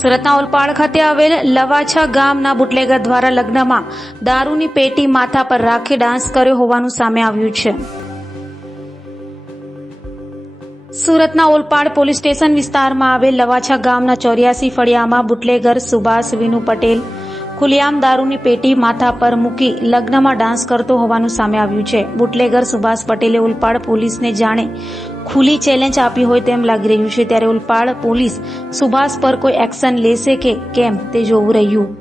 સુરતના ઓલપાડ ખાતે આવેલ લવાછા ગામના બુટલેગર દ્વારા લગ્નમાં દારૂની પેટી માથા પર રાખી ડાન્સ કર્યો હોવાનું સામે આવ્યું છે। સુરતના ઓલપાડ પોલીસ સ્ટેશન વિસ્તારમાં આવેલ લવાછા ગામના 84 ફળિયામાં બુટલેગર સુભાષ વિનુ પટેલ ખુલ્લેઆમ દારૂની પેટી માથા પર મૂકી લગ્નમાં ડાન્સ કરતો હોવાનું સામે આવ્યું છે। બુટલેગર સુભાષ પટેલે ઓલપાડ પોલીસને જાણે ખુલ્લી ચેલેન્જ આપી હોય તેમ લાગી રહ્યું છે, ત્યારે ઓલપાડ પોલીસ સુભાષ પર કોઈ એક્શન લેશે કે કેમ તે જોવું રહ્યું।